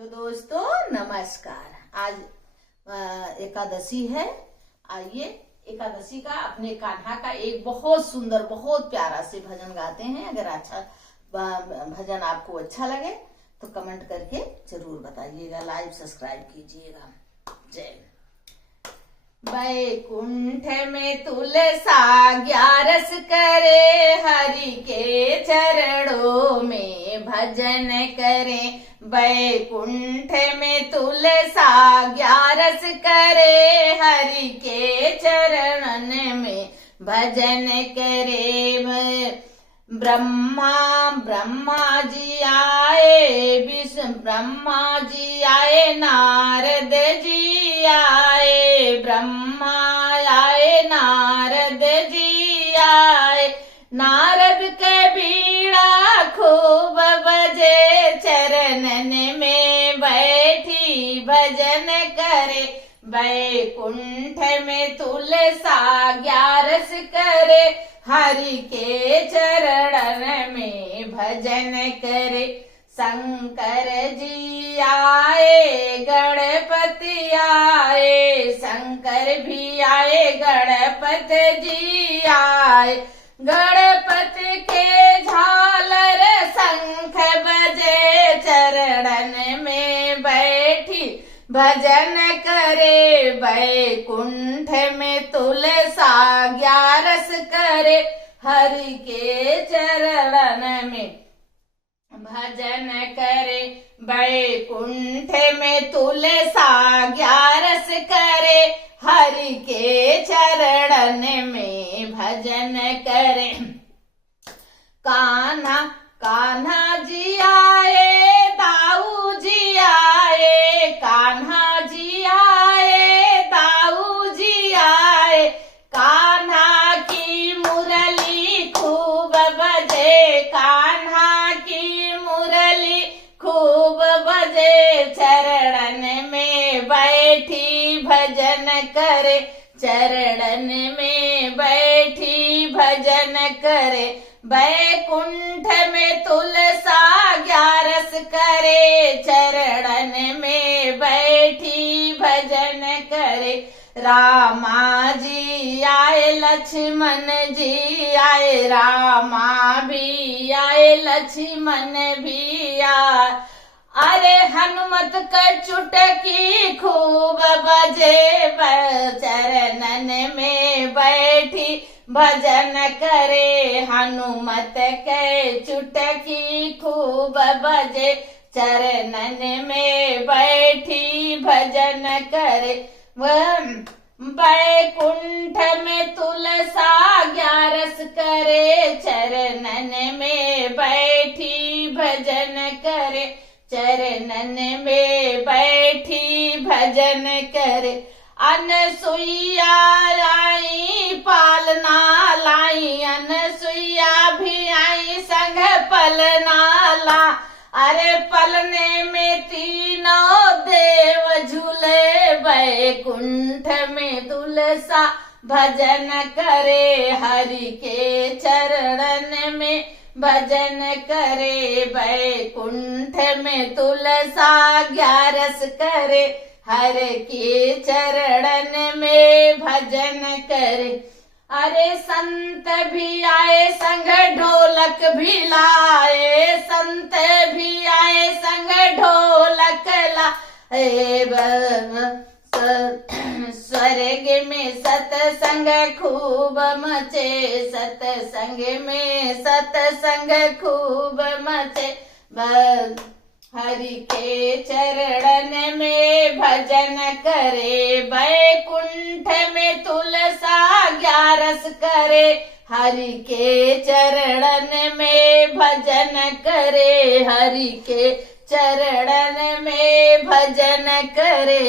Hello दोस्तों, नमस्कार। आज एकादशी है। आइए एकादशी का अपने कान्हा का एक बहुत सुंदर बहुत प्यारा से भजन गाते हैं। अगर अच्छा भजन आपको अच्छा लगे तो कमेंट करके जरूर बताइएगा, लाइक सब्सक्राइब कीजिएगा। जय। वैकुंठ में तुलसा ग्यारस करे, हरि के चरणों में भजन करें। वैकुंठ में तुलसा ग्यारस करे, हरि के चरणन में भजन करे। ब्रह्मा जी आए, विष्णु ब्रह्मा जी आए, नारद जी आए। ब्रह्मा आए, नारद जी आए। नारद के बीड़ा खूब बजे, चरणन में बैठी भजन करे। वैकुंठ में तुलसा ग्यारस करे, हरि के चरणन में भजन करे। शंकर जी आए, गणपति आए। शंकर भी आए, गणपति जी आए। गणपति के झालर शंख बजे, चरणन में बैठी भजन करे। वैकुंठ में तुलसा ग्यारस करे, हरि के चरणन में भजन करे। वैकुंठ में तुलसा ग्यारस करे, हरि के चरणन में भजन करे। कान्हा जी आए, दाऊ जी आए। कान्हा जी आए, दाऊ जी आए। कान्हा की मुरली खूब बजे, कान्हा की मुरली खूब बजे। चरणन में बैठी भजन करे, चरणन में बैठी भजन करे। वैकुंठ में तुलसा ग्यारस करे, चरणन में बैठी भजन करे। रामा जी आए, लक्ष्मण जी आए। रामा भी आए, लक्ष्मण भी आए। अरे हनुमत का चुटकी खूब बजे, चरणन में बैठी भजन करे। हनुमत के चुटकी खूब बजे, चरणन में बैठी भजन करे। वैकुंठ में तुलसा ग्यारस करे, चरणन में बैठी भजन करे। चरणन में बैठी भजन करे। अनसुईया आई, पालना लाई। अनसुईया भी आई, संग पलना ला। अरे पलने में तीनों देव झूले, वैकुंठ में तुलसा भजन करे, हरि के चरणन में भजन करे। वैकुंठ में तुलसा ग्यारस करे, हरि के चरणन में भजन करे। अरे संत भी आए, संग ढोलक भी लाए। संत भी आए, संग ढोलक लाए। स्वर्ग में सतसंग खूब मचे, सतसंग में सतसंग खूब मचे। हरि के चरणन में भजन करे। वैकुंठ में तुलसा ग्यारस करे, हरि के चरणन में भजन करे। हरि के चरणन में भजन करे।